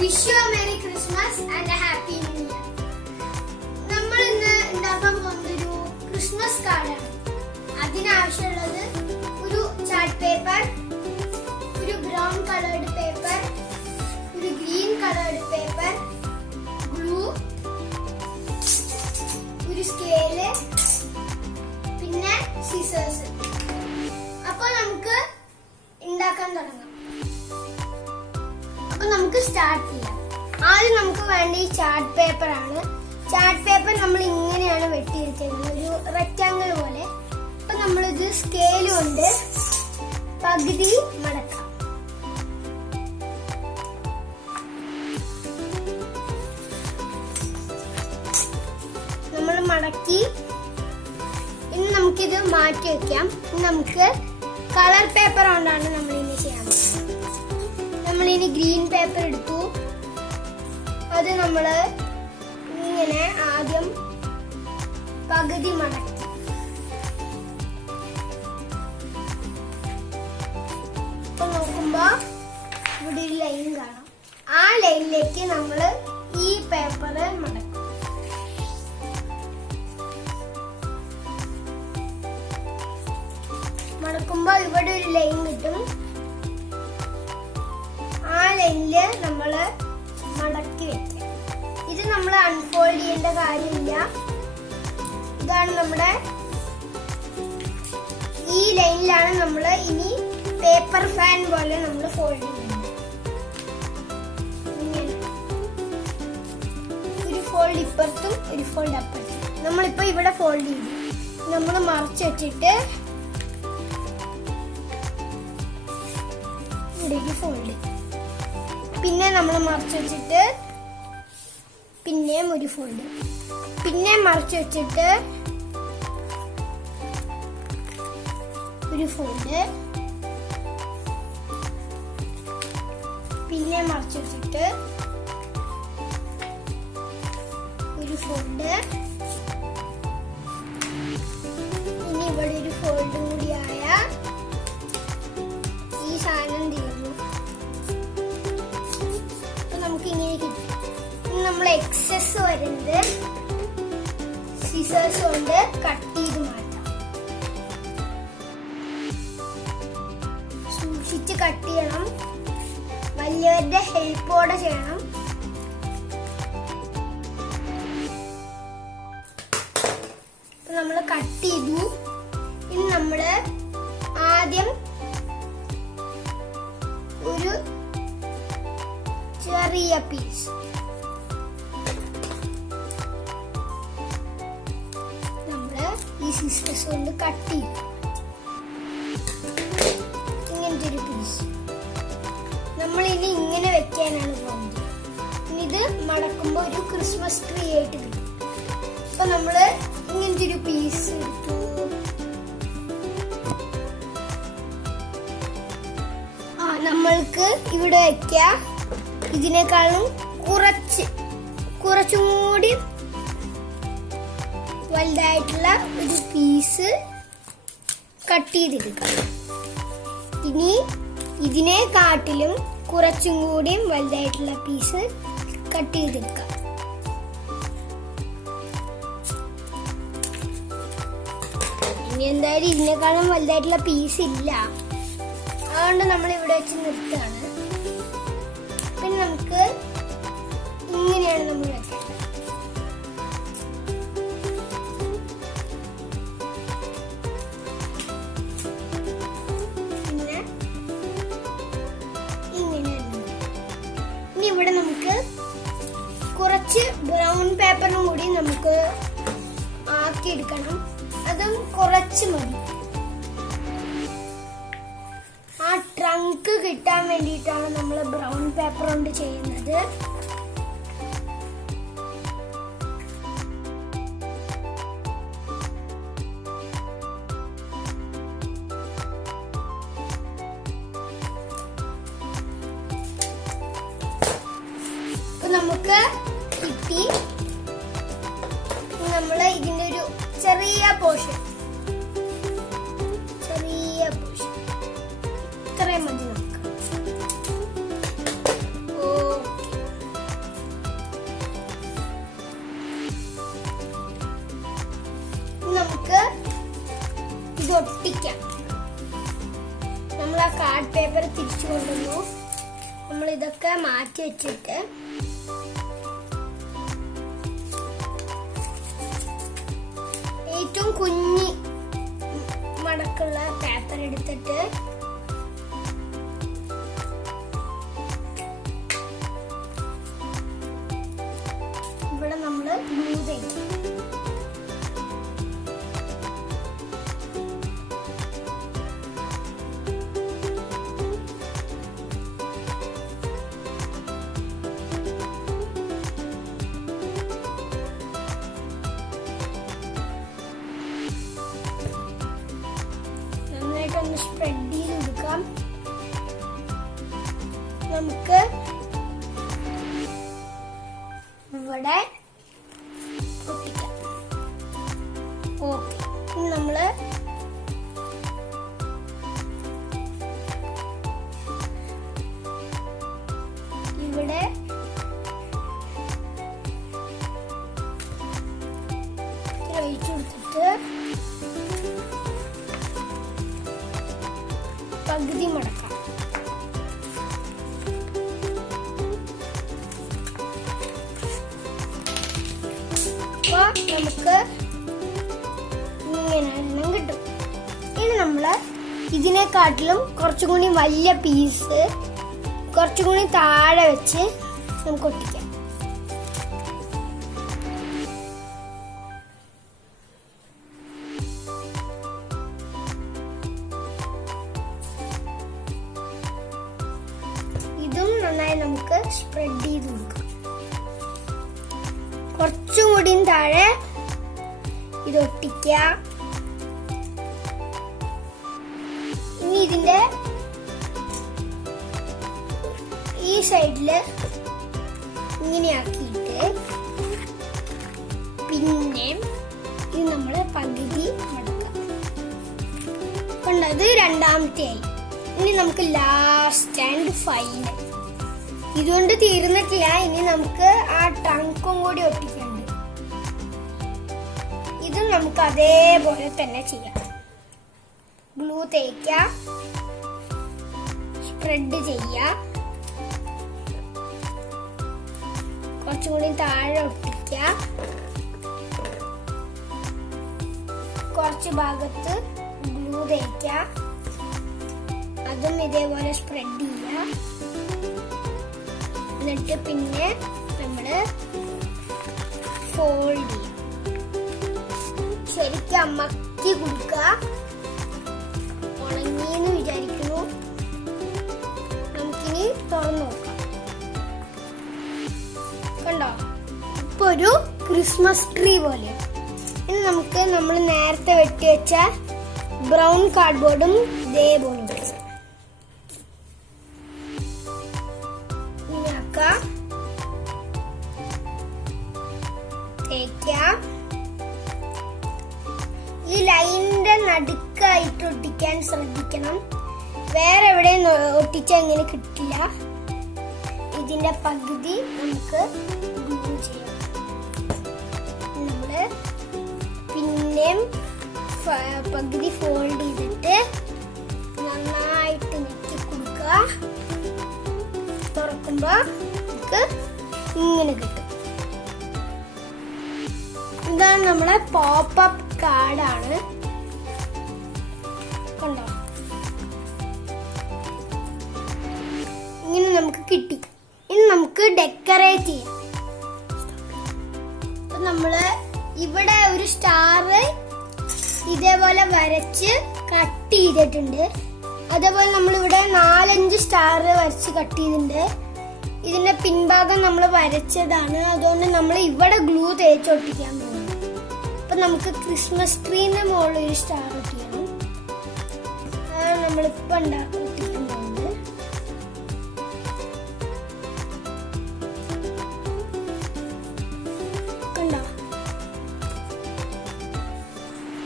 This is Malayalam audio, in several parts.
Wish you a Merry Christmas and a Happy New Year. നമ്മൾ ഇന്ന് ഉണ്ടാക്കാൻ പോകുന്നൊരു ക്രിസ്മസ് കാർഡാണ്. അതിനാവശ്യമുള്ളത് ഒരു ചാർട്ട് പേപ്പർ, ഒരു ബ്രൗൺ കളേർഡ് പേപ്പർ, ഒരു ഗ്രീൻ കളേർഡ് പേപ്പർ, ഗ്ലൂ, ഒരു സ്കെയില്, പിന്നെ സിസേഴ്സ്. അപ്പോൾ നമുക്ക് ഉണ്ടാക്കാൻ തുടങ്ങാം. അപ്പൊ നമുക്ക് സ്റ്റാർട്ട് ചെയ്യാം. ആദ്യം നമുക്ക് വേണ്ട ഈ ചാർട്ട് പേപ്പർ ആണ്. ചാർട്ട് പേപ്പർ നമ്മൾ ഇങ്ങനെയാണ് വെട്ടിയിരിക്കുന്നത്, ഒരു റെക്റ്റാങ്കിൾ പോലെ. അപ്പൊ നമ്മളിത് സ്കെയിൽ കൊണ്ട് പകുതി മടക്കാം. നമ്മൾ മടക്കി ഇനി നമുക്കിത് മാറ്റി വെക്കാം. ഇനി നമുക്ക് കളർ പേപ്പർ കൊണ്ടാണ് നമ്മൾ ഇനി ചെയ്യാൻ പോകുന്നത്. നമ്മളിനി ഗ്രീൻ പേപ്പർ എടുത്തു. അത് നമ്മള് ഇങ്ങനെ ആദ്യം പകുതി മടക്കി. ഇപ്പൊ നോക്കുമ്പോ ഇവിടെ ഒരു ലൈൻ കാണാം. ആ ലൈനിലേക്ക് നമ്മള് ഈ പേപ്പർ മടക്കും. മടക്കുമ്പോ ഇവിടെ ഒരു ലൈൻ കിട്ടും. ആ ലൈനില് നമ്മള് മടക്കി വെക്കാം. ഇത് നമ്മൾ അൺഫോൾഡ് ചെയ്യേണ്ട കാര്യമില്ല. ഇതാണ് നമ്മുടെ ഈ ലൈനിലാണ് നമ്മൾ ഇനി പേപ്പർ ഫാൻ പോലെ നമ്മൾ ഫോൾഡ് ചെയ്യുന്നത്. ഇങ്ങനെ ഒരു ഫോൾഡ് ഇപ്പുറത്തും ഒരു ഫോൾഡ് അപ്പുറത്തും. നമ്മളിപ്പോ ഇവിടെ ഫോൾഡ് ചെയ്തു. നമ്മൾ മറച്ചു വെച്ചിട്ട് ഇവിടേക്ക് ഫോൾഡ്. പിന്നെ നമ്മൾ മറച്ചു വെച്ചിട്ട് പിന്നെയും ഒരു ഫോൾഡ്, പിന്നെ മറച്ചു വെച്ചിട്ട് ഒരു ഫോൾഡ്, പിന്നെ മറച്ചു വെച്ചിട്ട് ഒരു ഫോൾഡ്. ഇനി ഇവിടെ ഒരു ഫോൾഡ് കൂടിയായ ഈ സാധനം തീർന്നു. നമുക്ക് ഇങ്ങനെ കിട്ടും. നമ്മൾ എക്സസ് വരുന്നത് സിസേഴ്സ് കൊണ്ട് കട്ട് ചെയ്ത് മാറ്റാം. സൂക്ഷിച്ച് കട്ട് ചെയ്യണം. വലിയവരുടെ ഹെൽപ്പോടെ ചെയ്യണം. നമ്മൾ കട്ട് ചെയ്തു. ഇനി നമ്മള് ആദ്യം ഒരു ചെറിയ പീസ് നമ്മള് ഈ സിസേഴ്സ് കൊണ്ട് കട്ട് ചെയ്യും. ഇങ്ങനത്തെ ഒരു പീസ് നമ്മൾ ഇനി ഇങ്ങനെ വെക്കാനാണ് പോകുന്നത്. ഇനി ഇത് മടക്കുമ്പോ ഒരു ക്രിസ്മസ് ട്രീ ആയിട്ട് കിട്ടും. അപ്പൊ നമ്മള് ഇങ്ങനത്തെ ഒരു പീസ് എടുത്തു. നമ്മൾക്ക് ഇവിടെ വെക്കാം. ഇതിനേക്കാളും കുറച്ചും കൂടി വലുതായിട്ടുള്ള ഒരു പീസ് കട്ട് ചെയ്തെടുക്കാം. ഇനി ഇതിനെക്കാട്ടിലും കുറച്ചും കൂടി വലുതായിട്ടുള്ള പീസ് കട്ട് ചെയ്തെടുക്കാം. ഇനി എന്തായാലും ഇതിനേക്കാളും വലുതായിട്ടുള്ള പീസ് ഇല്ല. അതുകൊണ്ട് നമ്മൾ ഇവിടെ വെച്ച് നിർത്തുകയാണ്. പിന്നെ നമുക്ക് ഇങ്ങനെയാണ് നമ്മൾ വെക്കേണ്ടത്. പിന്നെ ഇങ്ങനെയാണ്. ഇനി ഇവിടെ നമുക്ക് കുറച്ച് ബ്രൗൺ പേപ്പറും കൂടി നമുക്ക് ആക്കിയെടുക്കണം. അതും കുറച്ച് മതി. ആ ട്രങ്ക് കിട്ടാൻ വേണ്ടിയിട്ടാണ് നമ്മൾ ബ്രൗൺ പേപ്പർ കൊണ്ട് ചെയ്യുന്നത്. നമുക്ക് കിട്ടി. നമ്മൾ ഇതിന്റെ ഒരു ചെറിയ പോർഷൻ ഇത്രയും മതി നമുക്ക്. ഒട്ടിക്കാം. നമ്മൾ ആ കാർഡ് പേപ്പർ തിരിച്ചു കൊണ്ടുവന്നു. നമ്മൾ ഇതൊക്കെ മാറ്റി വെച്ചിട്ട് ഏറ്റവും കുഞ്ഞി മടക്കുള്ള പേപ്പർ എടുത്തിട്ട് ഇവിടെ നമ്മള് ഗ്ലൂ തേക്കും. നന്നായിട്ടൊന്ന് സ്പ്രെഡ് ചെയ്ത് കൊടുക്കാം. നമുക്ക് ഇവിടെ ഒട്ടിക്കാം. ഓക്കെ, ഇനി നമ്മള് ഇവിടെ ഒഴിച്ചു കൊടുത്തിട്ട് പകുതി മടക്കാം. നമുക്ക് ഇങ്ങനെ എണ്ണം കിട്ടും. ഇനി നമ്മള് ഇതിനെക്കാട്ടിലും കുറച്ചും കൂടി വലിയ പീസ് കുറച്ചും കൂടി താഴെ വെച്ച് നമുക്ക് ഒട്ടിക്കാം. ഇതും നന്നായി നമുക്ക് സ്പ്രെഡ് ചെയ്ത് കൊടുക്കാം. കുറച്ചും കൂടി താഴെ ഇത് ഒട്ടിക്കുക. ഇനി ഇതിന്റെ ഈ സൈഡില് ഇങ്ങനെയാക്കിയിട്ട് പിന്നെ ഇത് നമ്മള് പകുതി മടക്കാം. കണ്ടത് രണ്ടാമത്തെ ആയി. ഇനി നമുക്ക് ലാസ്റ്റ് ആൻഡ് ഫൈനൽ. ഇതുകൊണ്ട് തീർന്നിട്ടില്ല. ഇനി നമുക്ക് ആ ട്രങ്കും കൂടി ഒട്ടിക്കുന്നുണ്ട്. ഇത് നമുക്ക് അതേപോലെ തന്നെ ചെയ്യാം. ഗ്ലൂ തേക്ക, സ്പ്രെഡ് ചെയ്യ, കുറച്ചും കൂടി താഴെ ഒട്ടിക്ക, കുറച്ച് ഭാഗത്ത് ഗ്ലൂ തേക്ക, അതും ഇതേപോലെ സ്പ്രെഡ് ചെയ്യ. എന്നിട്ട് പിന്നെ നമ്മള് ഫോൾഡ് ചെയ്യും. ശരിക്കും അമ്മക്കി കൊടുക്കുക. ഉണങ്ങിന്ന് വിചാരിക്കുന്നു. നമുക്കിനി തുറന്നു നോക്കാം. കണ്ടോ, ഇപ്പൊ ഒരു ക്രിസ്മസ് ട്രീ പോലെ. ഇനി നമുക്ക് നമ്മൾ നേരത്തെ വെട്ടി വെച്ച ബ്രൗൺ കാർഡ്ബോർഡും ഇതേപോലെ ഈ ലൈനിന്റെ നടുക്കായിട്ട് ഒട്ടിക്കാൻ ശ്രദ്ധിക്കണം. വേറെ എവിടെയും ഒട്ടിച്ചാൽ ഇങ്ങനെ കിട്ടില്ല. ഇതിന്റെ പകുതി നമുക്ക് ഗ്ലൂ ചെയ്യാം. നമ്മള് പിന്നെയും പകുതി ഫോൾഡ് ചെയ്തിട്ട് നന്നായിട്ട് ഞെക്കി കൊടുക്കുക. തുറക്കുമ്പോ നമുക്ക് ഇങ്ങനെ കിട്ടും. ഇതാണ് നമ്മളെ പോപ്പ് കാർഡാണ്. കണ്ടോ, ഇങ്ങനെ നമുക്ക് കിട്ടി. ഇനി നമുക്ക് ഡെക്കറേറ്റ് ചെയ്യാം. അപ്പൊ നമ്മള് ഇവിടെ ഒരു സ്റ്റാർ ഇതേപോലെ വരച്ച് കട്ട് ചെയ്തിട്ടുണ്ട്. അതേപോലെ നമ്മളിവിടെ 4-5 സ്റ്റാർ വരച്ച് കട്ട് ചെയ്തിട്ടുണ്ട്. ഇതിന്റെ പിൻഭാഗം നമ്മൾ വരച്ചതാണ്. അതുകൊണ്ട് നമ്മൾ ഇവിടെ ഗ്ലൂ തേച്ചൊട്ടിക്കാൻ പോകും. അപ്പൊ നമുക്ക് ക്രിസ്മസ് ട്രീന്റെ മുകളിൽ ഒരു സ്റ്റാർ ഒട്ടിക്കണം. അതാണ് നമ്മളിപ്പോ ഒട്ടിക്കാൻ പോകുന്നത്. കണ്ടോ,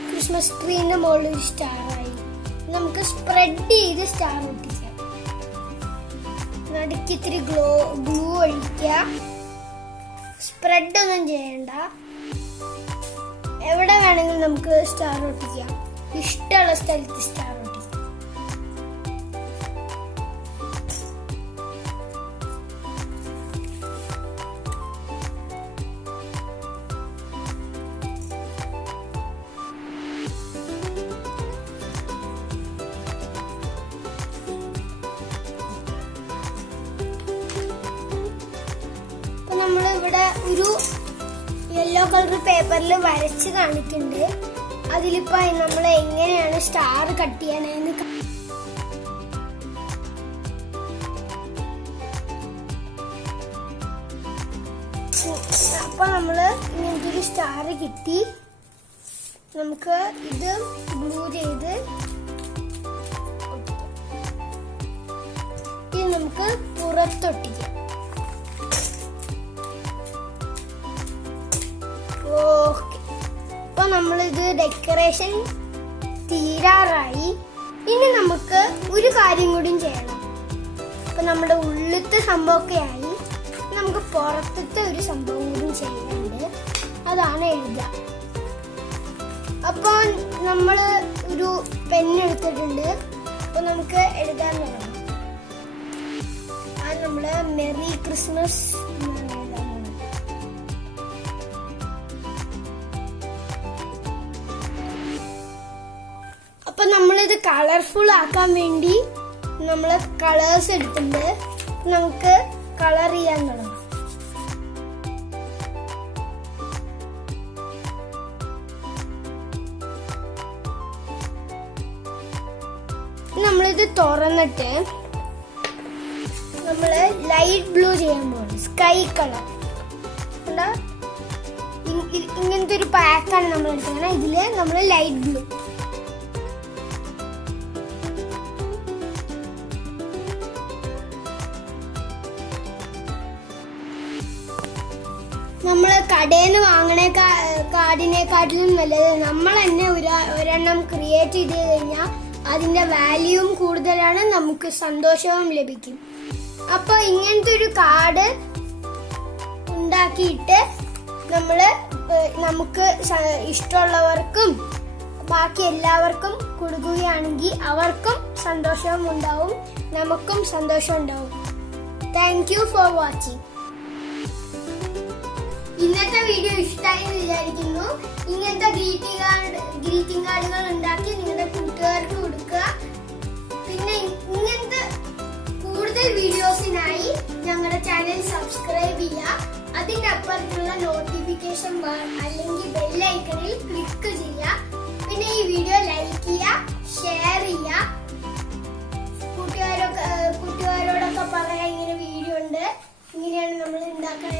ക്രിസ്മസ് ട്രീന്റെ മുകളിൽ ഒരു സ്റ്റാർ ആയി. നമുക്ക് സ്പ്രെഡ് ചെയ്ത് സ്റ്റാർ ഒട്ടിക്കാം. നടുക്ക് ഇത്തിരി ഗ്ലൂ ഒഴിക്കുക. സ്പ്രെഡ് ഒന്നും ചെയ്യണ്ട. എവിടെ വേണമെങ്കിലും നമുക്ക് സ്റ്റാർ ഒട്ടിക്കാം. ഇഷ്ടമുള്ള സ്ഥലത്ത് സ്റ്റാർ ഒട്ടിക്കാം. നമ്മളിവിടെ ഒരു യെല്ലോ കളർ പേപ്പറിൽ വരച്ച് കാണിക്കുന്നുണ്ട്. അതിലിപ്പോ നമ്മൾ എങ്ങനെയാണ് സ്റ്റാർ കട്ട് ചെയ്യാനെന്ന് അപ്പൊ നമ്മള് ഇങ്ങനത്തെ ഒരു സ്റ്റാർ കിട്ടി. നമുക്ക് ഇത് ഗ്ലൂ ചെയ്ത് ഇത് നമുക്ക് പുറത്തൊട്ടിക്കാം. ഓക്കെ, അപ്പൊ നമ്മളിത് ഡെക്കറേഷൻ തീരാറായി. ഇനി നമുക്ക് ഒരു കാര്യം കൂടി ചെയ്യണം. അപ്പൊ നമ്മുടെ ഉള്ളിലത്തെ സംഭവമൊക്കെ ആയി, നമുക്ക് പുറത്തത്തെ ഒരു സംഭവം കൂടി ചെയ്യാനുണ്ട്. അതാണ് എഴുതുക. അപ്പൊ നമ്മള് ഒരു പെണ്ണെടുത്തിട്ടുണ്ട്. അപ്പൊ നമുക്ക് എഴുതാൻ തുടങ്ങാം. അത് നമ്മള് മെറി ക്രിസ്മസ് അപ്പൊ നമ്മളിത് കളർഫുൾ ആക്കാൻ വേണ്ടി നമ്മള് കളേഴ്സ് എടുത്തിട്ടുണ്ട്. നമുക്ക് കളർ ചെയ്യാൻ തുടങ്ങാം. നമ്മളിത് തുറന്നിട്ട് നമ്മള് ലൈറ്റ് ബ്ലൂ ചെയ്യാൻ പോകും. സ്കൈ കളർ ഇങ്ങനത്തെ ഒരു പാക്കാണ് നമ്മൾ എടുത്തത്. ഇതില് നമ്മള് ലൈറ്റ് ബ്ലൂ നമ്മള് കടയിൽ നിന്ന് വാങ്ങണ കാർഡിനെക്കാട്ടിലും നല്ലത് നമ്മൾ തന്നെ ഒരെണ്ണം ക്രിയേറ്റ് ചെയ്ത് കഴിഞ്ഞാൽ അതിന്റെ വാല്യൂവും കൂടുതലാണ്, നമുക്ക് സന്തോഷവും ലഭിക്കും. അപ്പൊ ഇങ്ങനത്തെ ഒരു കാർഡ് ഉണ്ടാക്കിയിട്ട് നമുക്ക് ഇഷ്ടമുള്ളവർക്കും ബാക്കി എല്ലാവർക്കും കൊടുക്കുകയാണെങ്കിൽ അവർക്കും സന്തോഷവും ഉണ്ടാവും, നമുക്കും സന്തോഷം ഉണ്ടാവും. Thank you for watching. ഇന്നത്തെ വീഡിയോ ഇഷ്ടമായി എന്ന് വിചാരിക്കുന്നു. ഇങ്ങനത്തെ ഗ്രീറ്റിംഗ് കാർഡുകൾ ഉണ്ടാക്കി നിങ്ങളുടെ കൂട്ടുകാർക്ക് കൊടുക്കുക. പിന്നെ ഇങ്ങനത്തെ കൂടുതൽ വീഡിയോസിനായി ഞങ്ങളുടെ ചാനൽ സബ്സ്ക്രൈബ് ചെയ്യുക. അതിന്റെ അപ്പുറത്തുള്ള നോട്ടിഫിക്കേഷൻ ബാർ അല്ലെങ്കിൽ ബെൽ ഐക്കണിൽ ക്ലിക്ക് ചെയ്യുക. പിന്നെ ഈ വീഡിയോ ലൈക്ക് ചെയ്യുക, ഷെയർ ചെയ്യുക. കൂട്ടുകാരോടൊക്കെ പറയാം ഇങ്ങനെ വീഡിയോ ഉണ്ട്, ഇങ്ങനെയാണ് നമ്മൾ ഉണ്ടാക്കാൻ